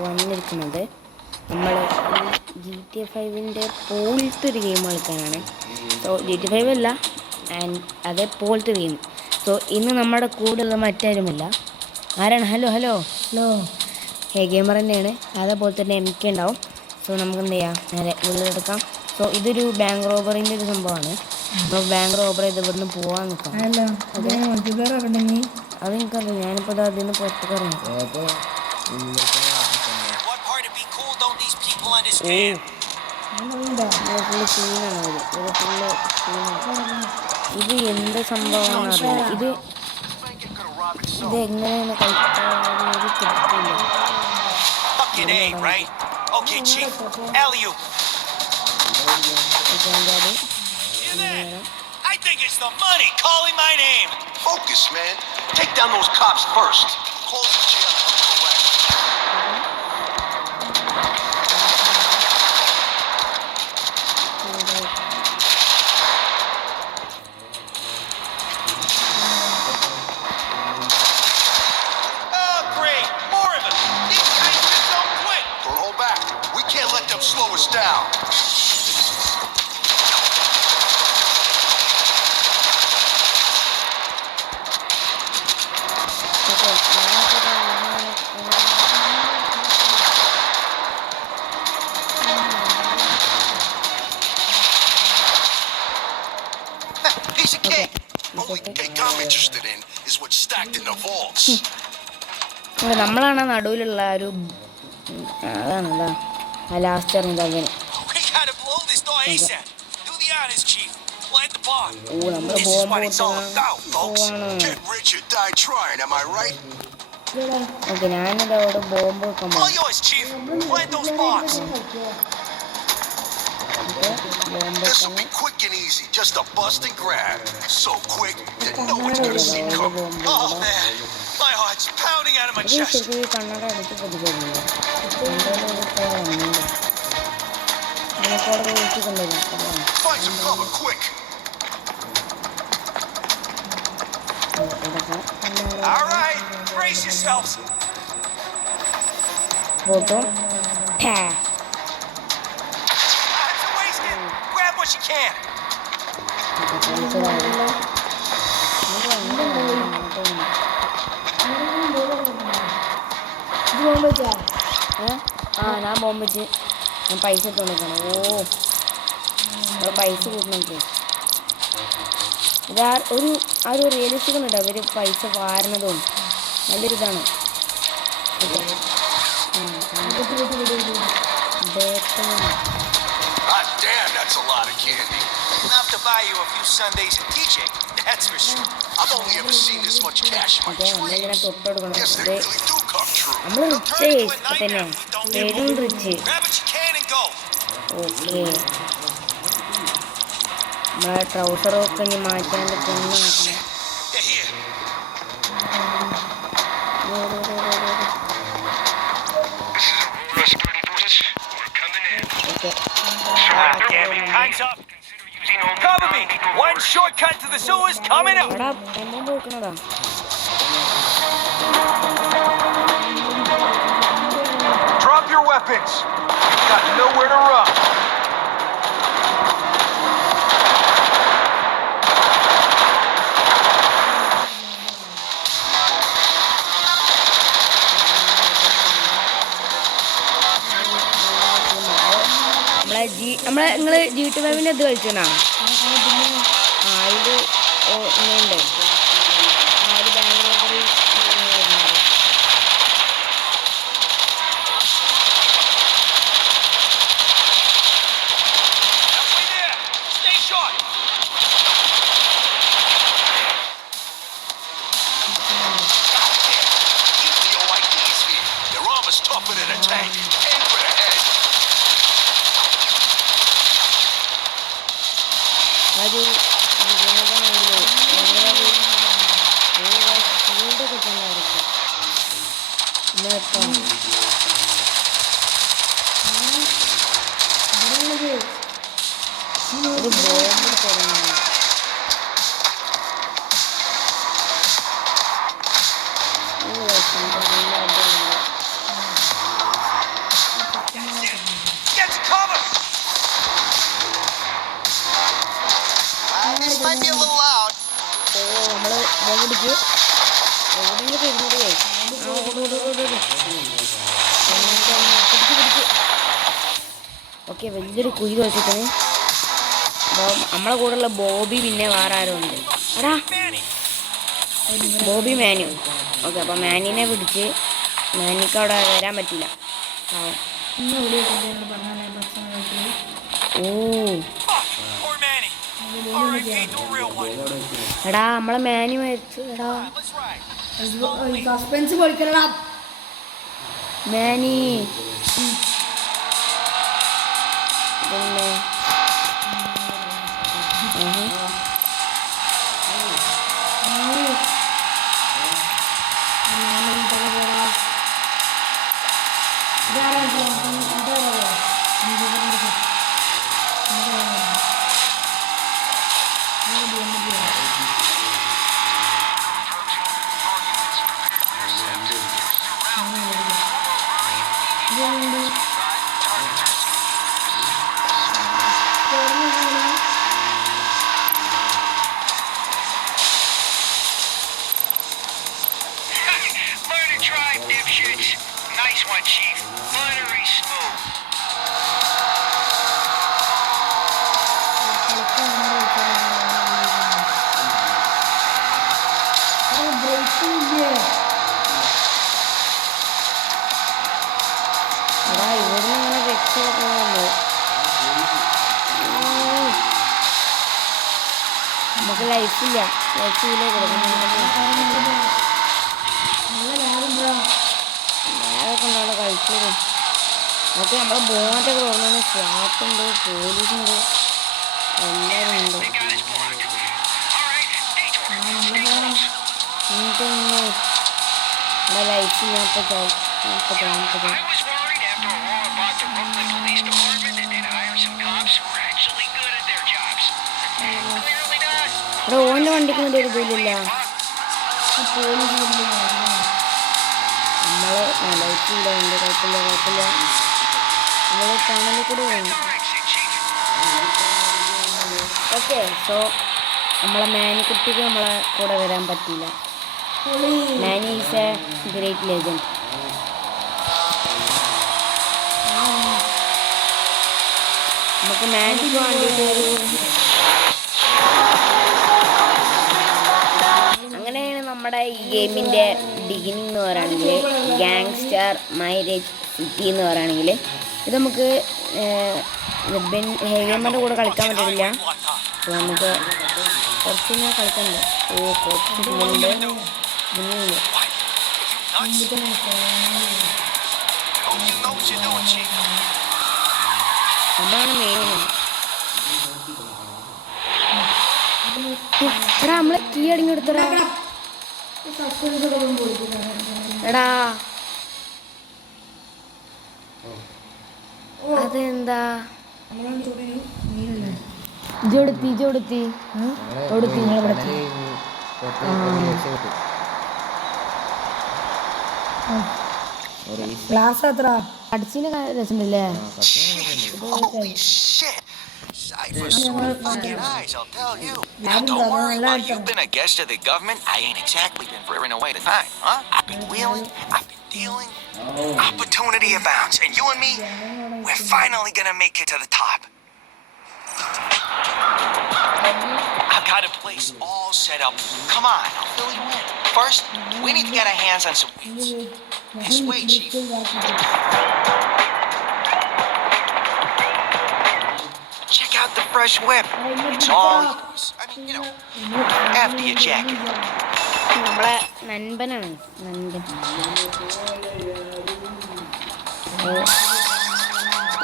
വന്നിരിക്കുന്നത് നമ്മൾ G T A ഫൈവിൻ്റെ പോലത്തെ ഒരു ഗെയിം കളിക്കാനാണ്. സോ ജി ടി 5 അല്ല, ആൻഡ് അതേപോലത്തെ ഗെയിം. സോ ഇന്ന് നമ്മുടെ കൂടെയുള്ള മറ്റാരുമില്ല. ആരാണ്? Hello hello hello hey gamer തന്നെയാണ്. അതേപോലെ തന്നെ എനിക്ക് ഉണ്ടാവും. സോ നമുക്ക് എന്ത് ചെയ്യാം, നേരെ ഉള്ളിലെടുക്കാം. സോ ഇതൊരു ബാങ്ക് റോബറിൻ്റെ ഒരു സംഭവമാണ്. അപ്പോൾ ബാങ്ക് റോബർ ചെയ്ത് ഇവിടുന്ന് പോകാൻ നിൽക്കാം. അതെനിക്കറിയാം. ഞാനിപ്പോൾ അതിൽ നിന്ന് പുറത്തേക്ക് ഇറങ്ങി. ഇത് എന്ത് സംഭവമാണെന്ന് അറിയില്ല. ഇത് എങ്ങനെയാണ് കളിക്കാനൊരു കിട്ടില്ല. I think it's the money calling my name. Focus, man. Take down those cops first. Close the jail correct. Oh, great. More of them. These guys just don't quit. Don't hold back. We can't let them slow us down. Piece of cake. Only cake I'm interested in is what's stacked in the vaults. നമ്മളാണ് നടുവിലുള്ള ഒരു അതാണല്ലോ last ഇറങ്ങിയത് അങ്ങനെ. We gotta blow this door ASAP. Do the honors, Chief. Plant the bomb. നമ്മൾ This is what it's all about, folks. Get rich or die trying, am I right? Okay, ഞാനിത് അവിടെ bomb വെക്കാൻ All yours, Chief. Plant those bombs. This will be quick and easy, just a bust and grab. So quick that no one's gonna see it coming. Oh man, my heart's pounding out of my chest. കണ്ണട അടിച്ച് പതിക്കുന്നില്ല. Find some cover quick. All right, brace yourselves. ബോട്ടും Time's wasted. Grab what you can. ഞാൻ bomb വെച്ച് ഞാൻ പൈസ ഇട്ട് കൊടുക്കണം. പൈസ കൂട്ടണൊക്കെ ഇത് ഒരു റിയലിസ്റ്റിക് ഉണ്ട്. അവർ പൈസ വാരണതും നല്ലൊരു ഇതാണ്. God damn, that's a lot of candy. Enough to buy you a few Sundays at TJ, that's for sure. I've only ever seen this much cash in my dreams. Guess they really do come true. നമ്മൾ rich തന്നെ, പേരും rich. Grab what you can and go. Okay, നമ്മളെ ട്രൗസറൊക്കെ ഇനി മാറ്റാണ്ട് കൊന്നു നോക്കണം. They're here. Time's up. Cover me. One shortcut to the sewers coming up. എടാ എമ്മ പോക്കണതാ. Drop your weapons. Got nowhere to run. നിങ്ങള് ജി ടി 5 ഇത് കളിച്ചനാ? ഇത് ഇങ്ങനെയുണ്ട്. ഒരു bank robbery. Stay short. EOID's here. Their armor's tougher than a tank. Aim for the head. ഒരു ഫീൽഡൊക്കെ തന്നെയായിരിക്കും. ഒരു ബോംബ് തുടങ്ങി. പിടിക്ക് എവിടെയെങ്കിലും ഇരുന്നതേ പിടിക്ക്. ഓക്കെ, വലിയൊരു കുഴി വെച്ചിട്ട് നമ്മളെ കൂടെയുള്ള ബോബി പിന്നെ വേറെ ആരും ഉണ്ട്. എടാ ബോബി മാനു. ഓക്കെ, അപ്പോൾ മാനിനെ പിടിച്ച് മാനിക്ക് അവിടെ വരാൻ പറ്റില്ല. ഓ എടാ നമ്മളെ മാനി മരിച്ചു. എടാ സസ്പെൻസ് പൊളിക്കലടാ മാനി. പിന്നെ Nice one, Chief. Buttery smooth. എടാ ഇവിടുന്ന് ഇങ്ങനെ രക്ഷപ്പെടുന്നുണ്ട്. നമുക്ക് ലൈഫില്ല. ലൈഫില്ലേ നേരൊക്കെ ഉണ്ടവിടെ കളിച്ചത്. ഓക്കെ, നമ്മളെ ബോണ്ടൊക്കെ തുറന്നു. സ്വാട്ടുണ്ട്, പോലീസുണ്ട്, എല്ലാവരും ഉണ്ട്. എനിക്ക് ഇവിടെ ലൈഫില്ല. അവിടെ ഓൻ്റെ വണ്ടിക്ക് ഒരു ഇതില്ല. പോലീസ് നമ്മള് ലൈഫില്ല. എൻ്റെ കുഴപ്പമില്ല. നമ്മൾ ടണലിൽ കൂടെ പോകുന്നു. ഓക്കെ, സോ നമ്മളെ മാനിക്കുട്ടിക്ക് നമ്മളെ കൂടെ വരാൻ പറ്റിയില്ല. മാനി ഈസ് എ ഗ്രേറ്റ് ലെജൻഡ്. നമുക്ക് മാനിക്ക് വേണ്ടിയിട്ട് അങ്ങനെയാണ് നമ്മുടെ ഈ ഗെയിമിൻ്റെ ബിഗിനിങ് എന്ന് പറയുകയാണെങ്കിൽ ഗാങ്സ്റ്റർ മൈരേജ് സിറ്റി എന്ന് പറയുകയാണെങ്കിൽ ഇത് നമുക്ക് ഹേഗേമൻ്റെ കൂടെ കളിക്കാൻ പറ്റില്ല. അപ്പോൾ നമുക്ക് കുറച്ചിങ്ങനെ കളിക്കണ്ട. ഓ കുറച്ച് മുന്നുണ്ട്. അതാണ് മെയിൻ. എടാ നമ്മളെ കീ അടങ്ങി എടുത്തടാ. എടാ അതെന്താ ഇജോടുത്തി ക്ലാസ് എത്ര അടിച്ചിന് രസമുണ്ടല്ലേ? Holy shit! Cypher's sort of fucking eyes, I'll tell you. Now, don't worry, while you've been a guest of the government, I ain't exactly been frittering away the time, huh? I've been wheeling, I've been dealing. Opportunity abounds, and you and me, we're finally gonna make it to the top. I've got a place all set up. Come on, I'll fill you in. First, we need to get our hands on some wheels. This way, Chief. Check out the fresh whip. It's all yours. I mean, you know, after your jacket. നമ്മളെ നൻപനാണ്. നൻപൻ.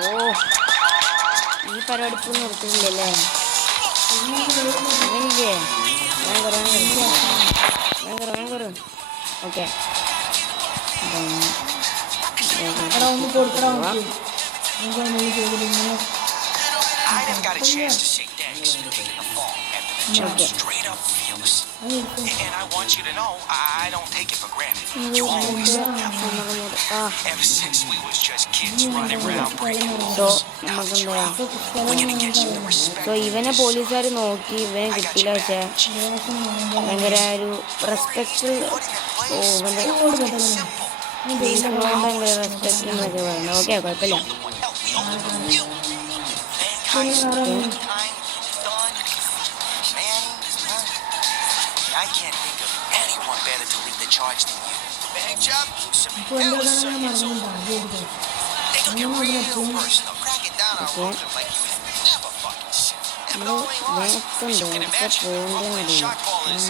ഓ ഈ പരിപാടി ഇപ്പോൾ നിർത്തിയില്ലല്ലേ? അങ്ങനെയില്ലേ? വേഗം okay. I never got a chance to say thanks for taking the fall after the jump straight up field. ridiculous. And I want you to know, I don't take it for granted. You always look out for me. Ever since we was just kids running around breaking so laws. Now നമുക്ക് that you're എന്താ out, we're gonna get you the respect. So ഇവനെ പോലീസുകാർ നോക്കി ഇവനെ I got കിട്ടിയില്ല. your പക്ഷേ back, Chief. ഭയങ്കര ഒരു റെസ്പെക്റ്റ് ഓ ഇവൻ്റെ ഭയങ്കര റെസ്പെക്റ്റ് എന്നൊക്കെ പറയുന്നത്. ഓക്കെ കുഴപ്പമില്ല. I can't think of anyone better to lead the charge than you. Bang job, that was circuits over. They took it real personal, cracking down on Roosevelt like he was never fucking sick. But only was, as you can imagine, Brooklyn shot callers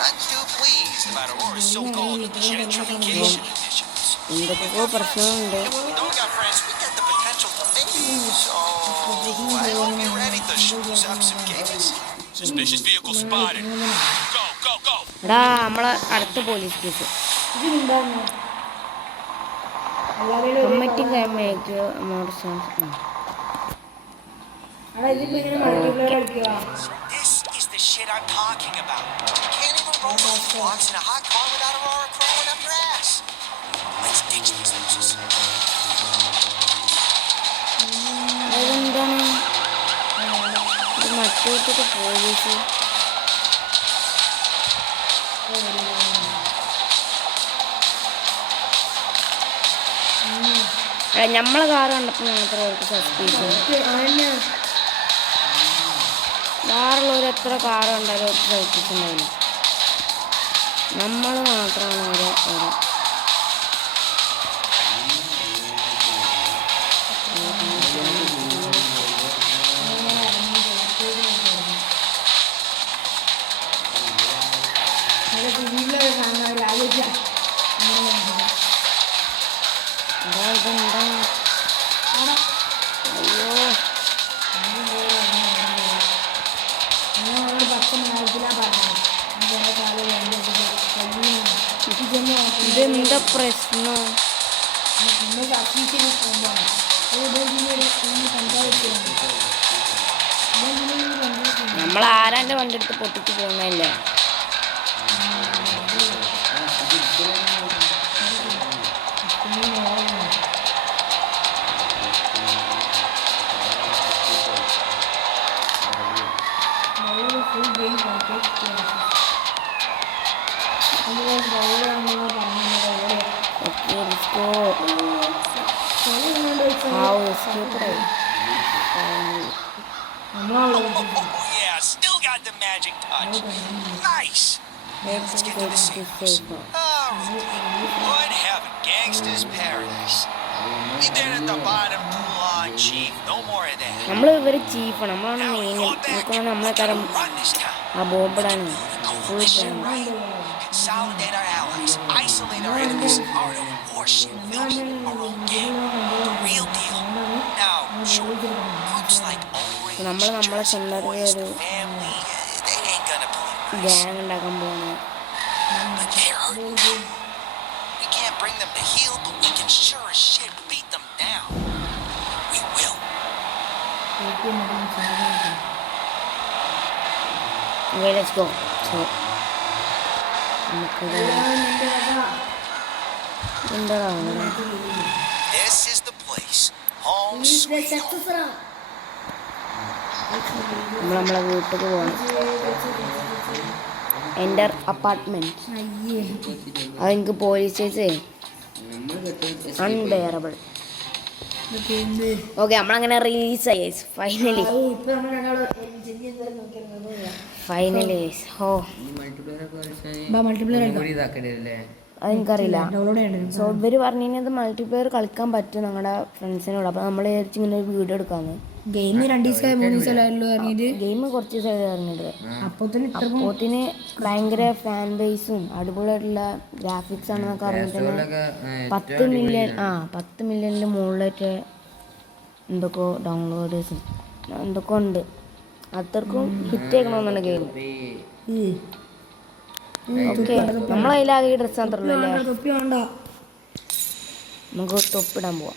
not too pleased about Aurora's so-called gentrification initiatives. എന്തൊക്കെയോ പ്രശ്നമുണ്ട്. And when we don't got friends, we got the potential to make it. So I hope you're ready to shoot up some cases. Suspicious vehicle spotted. Go, go, go. എടാ നമ്മളെ അടുത്ത police case committee make more sense. This is the shit I'm talking about. You can't even roll those blocks in a hot car without Aurora crawling up your ass. Let's ditch these losers. അതെന്താണ് ഇത് മറ്റോട്ടൊക്കെ police നമ്മളെ car കണ്ടപ്പോൾ മാത്രം അവർക്ക് suspicion. വേറുള്ളവർ എത്ര car കണ്ടാലും അവർക്ക് suspicion ഉണ്ടാവില്ല. നമ്മൾ മാത്രമാണ് അവരെ ഇതെന്താണ് അയ്യോ ഇതെന്താ പ്രശ്നം? നമ്മൾ ആരാൻ്റെ വണ്ടി എടുത്ത് പൊട്ടിച്ച് പോകുന്നതല്ലേ? Okay, let's go. How escape right? Oh yeah, still got the magic touch. Nice. Let's get go to the to scene. safe. Good heaven, gangster's paradise. We've been at the bottom too long, Chief. No more of that. നമ്മൾ ഇവര് ചീഫാണ്, നമ്മളാണ് main. നോക്കണം നമ്മളെ തരം Run this town. ആ ബോംബിടാണ് full Coalition, right? Consolidate our allies, isolate our enemies, art of warship, building our own game. Real deal. Now, sure, groups like Ulrich, നമ്മളെ Jersey സ്വന്തം Boys, ഒരു the family, they ain't gonna play nice. Gang ഉണ്ടാക്കാൻ പോവാണ്. But they're hurting. We can't bring them to heel, but we can sure as shit beat them down. We will. Okay, let's go. So നമുക്കിത് എന്താണ് This is the place. Home sweet home. നമ്മളെ വീട്ടിൽ പോകണം. എൻ്റെ apartment അതെനിക്ക് police കേസേ unbearable. Okay നമ്മളങ്ങനെ റിലീസായി finally ഓ അതെനിക്കറിയില്ല. സോ ഇവർ പറഞ്ഞു കഴിഞ്ഞാൽ മൾട്ടിപ്ലെയർ കളിക്കാൻ പറ്റും ഞങ്ങളുടെ ഫ്രണ്ട്സിനോട്. അപ്പോൾ നമ്മൾ വിചാരിച്ചു ഇങ്ങനെ ഒരു വീഡിയോ എടുക്കാമെന്ന്. ഗെയിം 2 ദിവസമായി 3 ദിവസമായല്ലോ ഇറങ്ങിയിട്ട്. ഗെയിം കുറച്ച് ദിവസമായി ഇറങ്ങിയിട്ട്. അപ്പോത്തിന് ഭയങ്കര ഫാൻ ബേസും അടിപൊളിയായിട്ടുള്ള ഗ്രാഫിക്സ് ആണെന്നൊക്കെ അറിഞ്ഞിട്ട് 10 മില്യണിൽ മുകളിലായിട്ട് എന്തൊക്കെ ഡൗൺലോഡേഴ്സും എന്തൊക്കെ ഉണ്ട്. അത്രക്കും ഹിറ്റ് ആക്കണമെന്നാണ് ഗെയിം. ഓക്കെ നമ്മളതിലാകെ ഈ ഡ്രസ്സ് മാത്രമല്ലോ അല്ലേ. നമുക്ക് തൊപ്പിടാൻ പോവാം.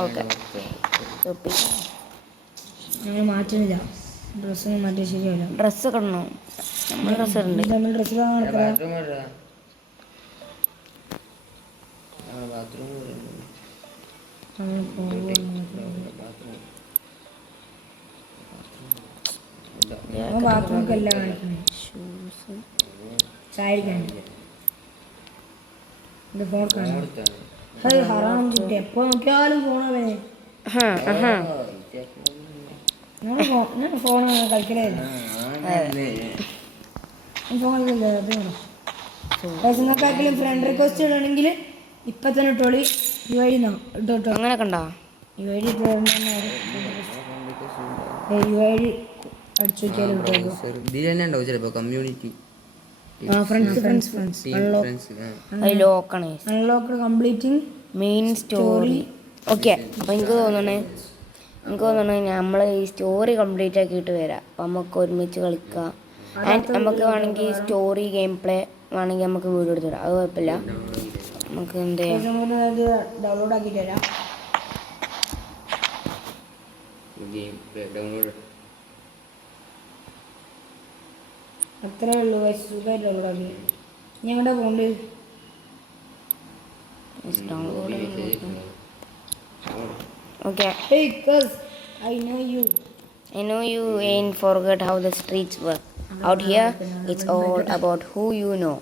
ഓക്കെ തൊപ്പി ഞങ്ങൾ മാറ്റുന്നില്ല. ഡ്രസ്സൊന്നും മാറ്റി ശരിയല്ല. ഡ്രസ്സ് ഇടണോ? നമ്മൾ ഡ്രസ്സ് ഇടണ്ടേ? നമ്മൾ ഡ്രസ്സ് നടക്കാം. ബാത്റൂമൊക്കെ എല്ലാം കാണിക്കുന്നത്. ഷൂസ് ചായടിക്കാൻ ഫോൺ കാണാം. അത് ഹറാം ചുറ്റി എപ്പോ നോക്കിയാലും ഫോണവേ. ഞാൻ ഫോൺ കളിക്കലേ ഫോൺ കളിക്കില്ല. നിങ്ങൾക്കാർക്കെങ്കിലും ഫ്രണ്ട് റിക്വസ്റ്റ് ഇടണമെങ്കിൽ ഇപ്പൊ തന്നെ ഇട്ടോളി. ഈ വഴി ഇട്ടോ. അങ്ങനെ കണ്ടോ? ഈ വഴി ഈ വഴി അടിച്ചു നോക്കിയാലും ഇട്ടോ. ചിലപ്പോ community unlock completing main story. Okay, അപ്പോൾ എനിക്ക് തോന്നണേ നമ്മൾ ഈ സ്റ്റോറി കംപ്ലീറ്റ് ആക്കിയിട്ട് വരാം. അപ്പം നമുക്ക് ഒരുമിച്ച് കളിക്കാം. ആൻഡ് നമുക്ക് വേണമെങ്കിൽ സ്റ്റോറി ഗെയിം പ്ലേ വേണമെങ്കിൽ നമുക്ക് വീഡിയോ എടുത്ത് തരാം. അത് കുഴപ്പമില്ല. നമുക്ക് എന്ത് ചെയ്യാം, ഡൗൺലോഡ് ആക്കിയിട്ട് തരാം. അത്രേ ഉള്ളൂ. സുഖമായിട്ട് ഡൗൺലോഡ് ആക്കി. ഞങ്ങളുടെ ഫോണിൽ okay. Hey, cuz, I know you ain't forget how the streets work. Out here, it's all about who you know.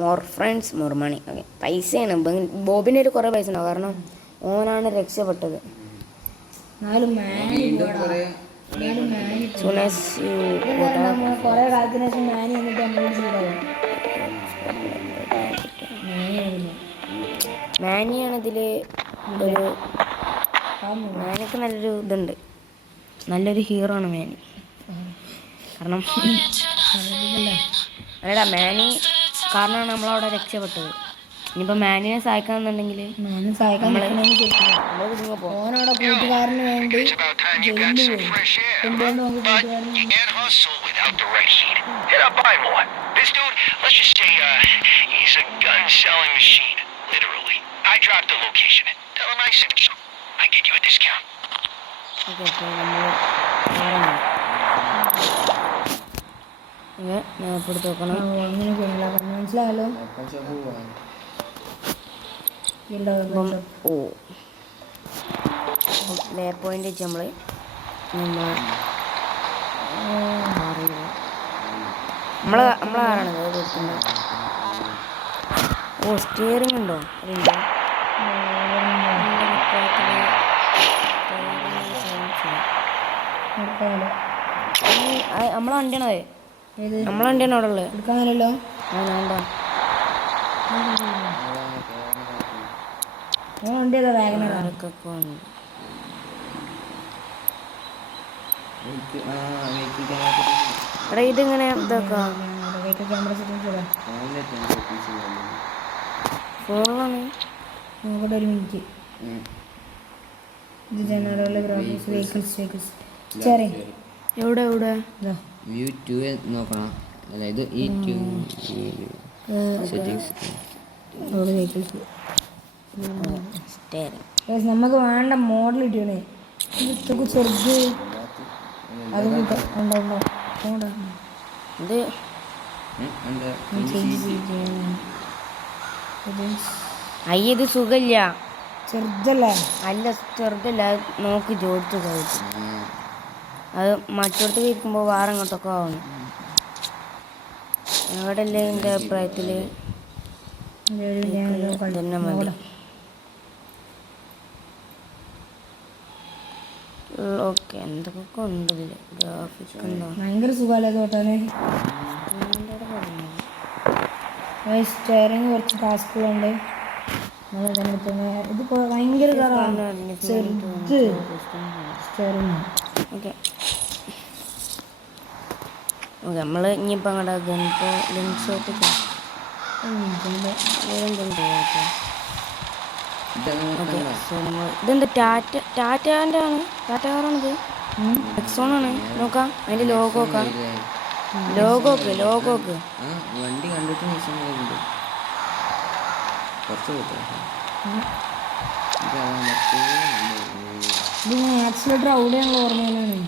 More friends, more money. Okay, പൈസയാണ്. ബോബിൻ്റെ ഒരു കുറേ പൈസ ഉണ്ടാവും, കാരണം ഓനാണ് രക്ഷപ്പെട്ടത്. Soon as you കുറേ കാലത്തിന് ശേഷം മാനി എന്നിട്ട് എന്നോട് ചെയ്താവും. മാനിയാണ് ഇതിൽ ഒരു മാനിക്ക് നല്ലൊരു ഇതുണ്ട്, നല്ലൊരു ഹീറോ ആണ് മാനി. കാരണം അല്ലടാ, മാനി കാരണമാണ് നമ്മളവിടെ രക്ഷപ്പെട്ടത്. ഇനിയിപ്പോൾ മാനിനെ സഹായിക്കാന്നുണ്ടെങ്കിൽ ഓനവിടെ കൂട്ടുകാരന് വേണ്ടി ജയിലിൽ പോയി. കൊണ്ടുകൊണ്ട് നമുക്ക് കൂട്ടുകാരന് This dude, let's just say, he's a gun-selling machine, literally. I dropped the location. Tell him I sent you. I get you a discount. Okay, അപ്പോൾ നമ്മൾ ഞാൻ ഇപ്പോൾ എടുത്ത് നോക്കണം. അങ്ങനെയൊക്കെയുള്ള മനസ്സിലായല്ലോ. ഓ വേ പോയിന്റ് വെച്ച് നമ്മളാരാണത് കൊടുക്കുന്നത്? ഓ, സ്റ്റിയറിംഗ് ഉണ്ടോ? അതിൻ്റെ നമ്മളെ വണ്ടിയാണത്. നമ്മളെ വണ്ടിയാണ് അവിടെ ഉള്ളത്. എടുക്കാമല്ലോ. വേണ്ട, വണ്ടി ഏതാ? വാഗണർ. ആരൊക്കെ ഉണ്ട്? എടാ, ഇതിങ്ങനെ ഇതാക്കാം. ക്യാമറ സെറ്റിംഗ്സ് ഇടാം. ഫോണിലാണ്. നോക്കട്ടെ ഒരു മിനിറ്റ്. ഇത് ജനറൽ ഗ്രാഫിക്സ് വെഹിക്കിൾസ് സ്റ്റിയറിംഗ്. എവിടെ ഇതാ വ്യൂ 2 നോക്കണം. അതായത് ഈ സെറ്റിംഗ്സ് വെഹിക്കിൾസ് സ്റ്റിയറിംഗ്. നമുക്ക് വേണ്ട മോഡൽ ഇട്ടേ. ഇതൊക്കെ ചെറുത് അത് ഇത് ഇത് സുഖമില്ല. ചെറുതല്ലേ? അല്ല, ചെറുതല്ല. നോക്കി ജോഡിച്ച് കഴിച്ചു. അത് മറ്റോടത്ത് ഇരിക്കുമ്പോൾ വേറെ അങ്ങോട്ടൊക്കെ ആവണം. അവിടെ അല്ലേ എൻ്റെ അഭിപ്രായത്തിൽ തന്നെ മതി. ഓക്കെ, എന്തൊക്കെ ഉണ്ട് ഇതിൽ? ഗ്രാഫിക്സ് ഉണ്ടോ? ഭയങ്കര സുഖമല്ലേ തോട്ടാന്? സ്റ്റിയറിംഗ് കുറച്ച് ടാസ്കുകളുണ്ട്. ഇത് ഭയങ്കര ചെറുത് സ്റ്റിയറിംഗ്. ഓക്കെ, നമ്മൾ ഇനിയിപ്പോൾ അങ്ങോട്ട് ഗൺഷോട്ട് ഇതെന്താ? ടാറ്റാൻ്റെ ആണ്. ടാറ്റ കാറാണിത്. എക്സോണാണ്. നോക്കാം അതിൻ്റെ ലോഗോ ഒക്കെ. വണ്ടി കണ്ടിട്ട് ഇത് ആക്സിലേറ്റർ അവിടെയുള്ള ഓർമ്മയിലാണ്.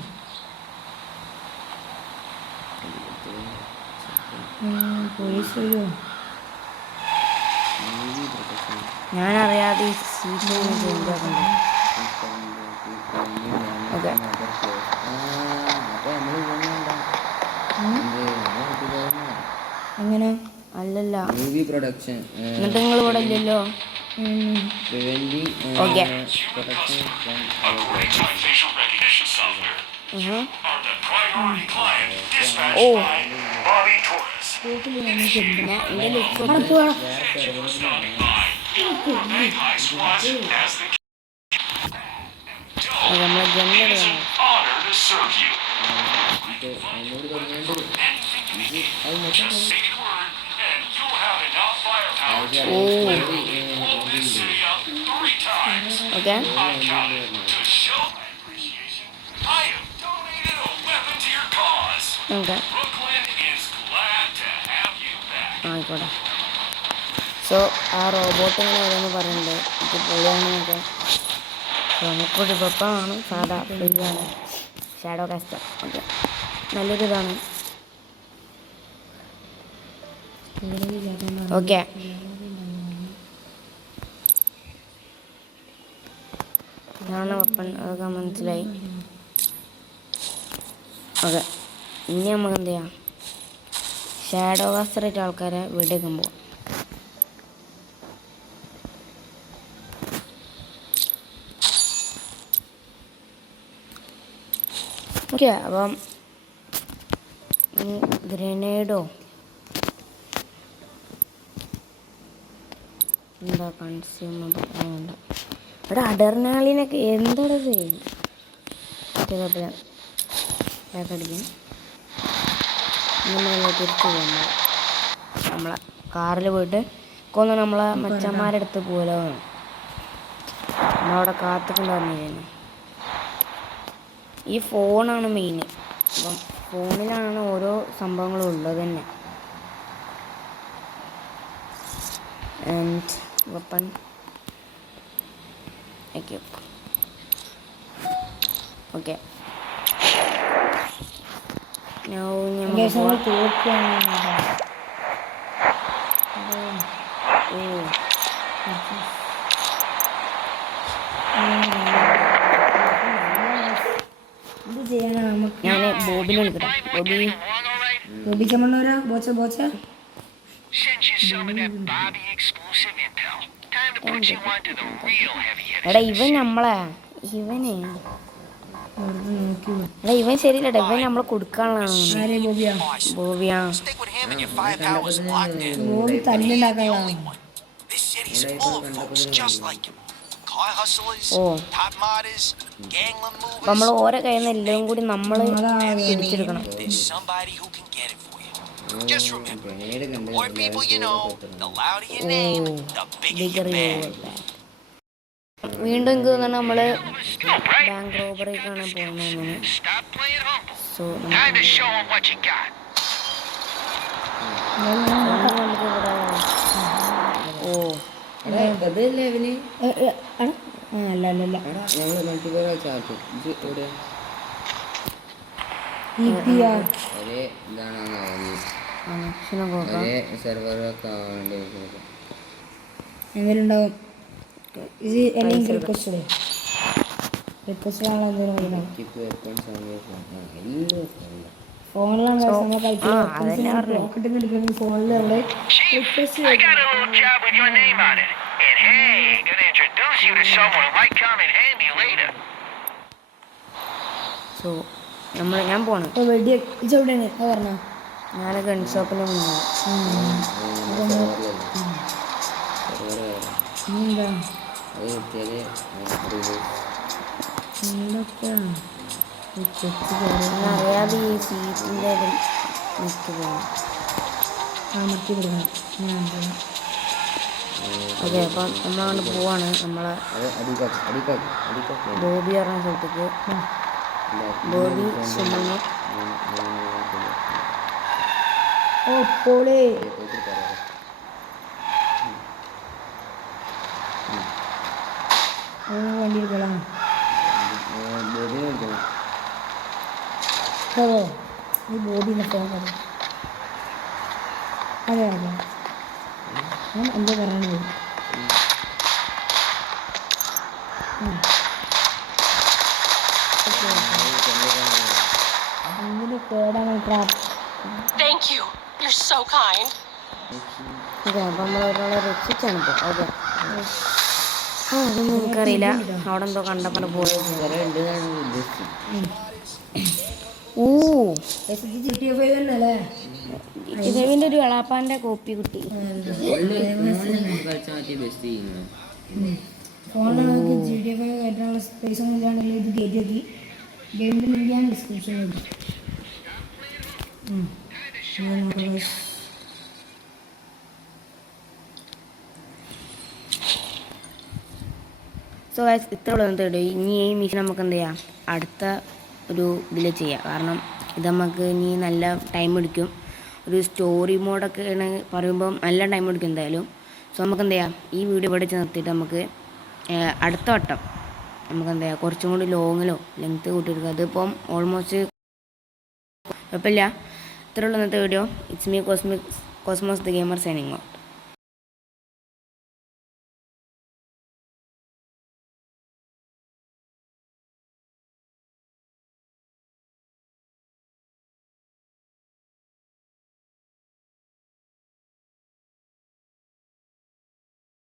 ഞാനറിയാതെ ഈ സീറ്റ് ചേഞ്ച് ആക്കണ്ടേ. ഓക്കെ അങ്ങനെ അല്ലല്ല, മൂവി പ്രൊഡക്ഷൻ എന്നിട്ട് നിങ്ങൾ ഇവിടെ ഇല്ലല്ലോ. പ്രിവെന്റിംഗ് ഓക്കെ പ്രൊഡക്ഷൻ ഓ സ്കൂട്ടിൽ നമുക്ക് എന്താ ഞാൻ എൻ്റെ ലുക്ക് നടക്ക് വേണം. നമ്മളെ ജനറൽ എന്നോട് തുടങ്ങേണ്ടത് ഇത് അത് മൊത്തം ഓക്കെ ഓക്കെ ആയിക്കോട്ടെ. സോ ആ റോബോട്ട് ഇങ്ങനെ ഓരോന്ന് പറയുന്നുണ്ട്, ഇത് പൊളിയാണെന്നൊക്കെ. സോ നമുക്കൊരു വെപ്പമാണ്, സാധാ പ്ലെയിനാണ്, ഷാഡോ കാസ്റ്റർ. ഓക്കെ നല്ലൊരു ഇതാണ്. ഓക്കെ ഇതാണ് വെപ്പൺ, അതൊക്കെ മനസ്സിലായി. ഓക്കെ ഇനി നമുക്ക് എന്ത് ചെയ്യാം, ഷാഡോ കാസ്റ്ററായിട്ട് ആൾക്കാരെ വെടിവെക്കാൻ പോവാം. ഓക്കെ അപ്പം ഗ്രനേഡോ എന്താ കൺസ്യൂമർ വേണ്ട. ഇവിടെ അഡർനാളിനൊക്കെ എന്താണ് കുഴപ്പമില്ല, അടിക്കും. നമ്മളെ തിരിച്ചു പോകുമ്പോൾ നമ്മളെ കാറിൽ പോയിട്ട് കൊന്ന് നമ്മളെ മച്ചന്മാരുടെ അടുത്ത് പോലോ നമ്മളവിടെ കാത്തിട്ടുണ്ടായിരുന്നു. ഈ ഫോണാണ് മെയിൻ. അപ്പം ഫോണിലാണ് ഓരോ സംഭവങ്ങളും ഉള്ളത് തന്നെ. And weapon equip. ഓക്കെ എന്ത് ചെയ്യാനാ നമുക്ക്? ഞാൻ ബോബിനെ വിളിക്കട്ടെ. ബോബി ചമ്മണ്ണൂരാ ബോച്ച ബോച്ച എടാ ഇവൻ നമ്മളെ ഇവൻ ശരിയല്ലടാ, ഇവൻ നമ്മളെ കൊടുക്കാനുള്ളതാണ്. ആരെ ബോബിയാ? ബോബിയാ Stick with him and your firepower is locked in. Bobby He ain't the തല്ലുണ്ടാക്കാനുള്ളതാണ്. only one. This city's full of folks just like him. Car hustlers, Oh. top modders, gangland അപ്പം നമ്മൾ movers. ഓരോ കയ്യിൽ നിന്ന് എല്ലാം കൂടി നമ്മൾ പിടിച്ചെടുക്കണം. There's somebody who can get it for you. Just remember, the more people you know, the louder your name, the bigger your bag. വീണ്ടും എനിക്ക് തോന്നുന്നു നമ്മൾ ബാങ്ക് റോബറിക്കാണ് പോകുന്നതെന്ന്. സോ നമുക്ക് ഇവിടെ ഓ അതല്ലേ അവന് അല്ല അല്ല അല്ല ഞങ്ങൾ മൾട്ടിപ്ലെയർ ചാറ്റും. ഇത് എവിടെ ഒരേ ഇതാണെന്ന് നോക്കാം. ഒരേ സെർവറൊക്കെ ആവേണ്ടി എന്തെങ്കിലും ഉണ്ടാവും. ഇത് അല്ലെങ്കിൽ റിക്വസ്റ്റ് റിക്വസ്റ്റ് ആണോ എന്തെങ്കിലും ഫോണിലാണ് കിട്ടുന്നെടുക്കുന്ന ഫോണിൽ അവിടെ റിക്വസ്റ്റ് സോ ഞാൻ പോണ്. ഇപ്പോൾ വെടി ഇതെവിടെയാണ് അത് പറഞ്ഞോ. ഞാൻ ഗൺ ഷോപ്പിന് മുന്നിൽ. എന്താ അത് കിട്ടിയാല് അറിയാതെ ഈ സീറ്റിൻ്റെ നിൽക്ക് പോകണം. മറ്റു കൊടുക്കണം. ഓക്കെ അപ്പം നമ്മളങ്ങോട്ട് പോവാണ്. നമ്മളെ ബോബി പറഞ്ഞ സ്ഥലത്തേക്ക്. ബോബി സുമണ്ണ ഓ പോളേ വണ്ടി എടുക്കണം. ഓ ഈ ബോബിനെ ഫോൺ അതെ അതെ അവൻ എന്തോ പറയണത്. എന്തിന് കേടാണ് trap. Thank you. You're so kind. Okay അപ്പം നമ്മൾ ഒരാളെ രക്ഷിച്ചാണ് ഇപ്പോൾ. ഓക്കെ അതൊന്നും എനിക്കറിയില്ല. അവിടെ എന്തോ കണ്ടപ്പോൾ പോയി. കുറെ ഉണ്ട് എന്നാണ് ഉദ്ദേശിച്ചത്. ഓ GTA 5 തന്നെ അല്ലേ? ഇതിൻ്റെ ഒരു എളാപ്പാൻ്റെ കോപ്പി കിട്ടി. കളിച്ചാൽ മറ്റേ ബെസ്റ്റ് ചെയ്യുന്നത്. ഫോണിൽ നമുക്ക് GTA 5 കയറ്റാനുള്ള സ്പേസ് ഒന്നും ഇല്ലാണ്ടെങ്കിൽ ഇത് കയറ്റി നോക്കി. ഗെയിമിൻ്റെ ലിങ്ക് ഞാൻ ഡിസ്ക്രിപ്ഷനിൽ ഇടും. സോ ഗൈസ് ഇത്ര ഉള്ളൂ ഇന്നത്തെ വീഡിയോ. ഇനി ഈ മിഷൻ നമുക്ക് എന്ത് ചെയ്യാം, അടുത്ത ഒരു ഇതിൽ ചെയ്യാം. കാരണം ഇത് നമുക്ക് ഇനി നല്ല ടൈം എടുക്കും. ഒരു സ്റ്റോറി മോഡൊക്കെ പറയുമ്പം നല്ല ടൈം എടുക്കും എന്തായാലും. സോ നമുക്ക് എന്ത് ചെയ്യാം, ഈ വീഡിയോ ഇവിടെ വെച്ച് നിർത്തിയിട്ട് നമുക്ക് അടുത്ത വട്ടം നമുക്ക് എന്താ ചെയ്യുക, കുറച്ചും കൂടി ലോങ്ങിലോ ലെങ്ത്ത് കൂട്ടിയെടുക്കുക. അതിപ്പം ഓൾമോസ്റ്റ് കുഴപ്പമില്ല. ഇത്ര ഉള്ളൂ ഇന്നത്തെ video. It's me Cosmos the gamer signing out.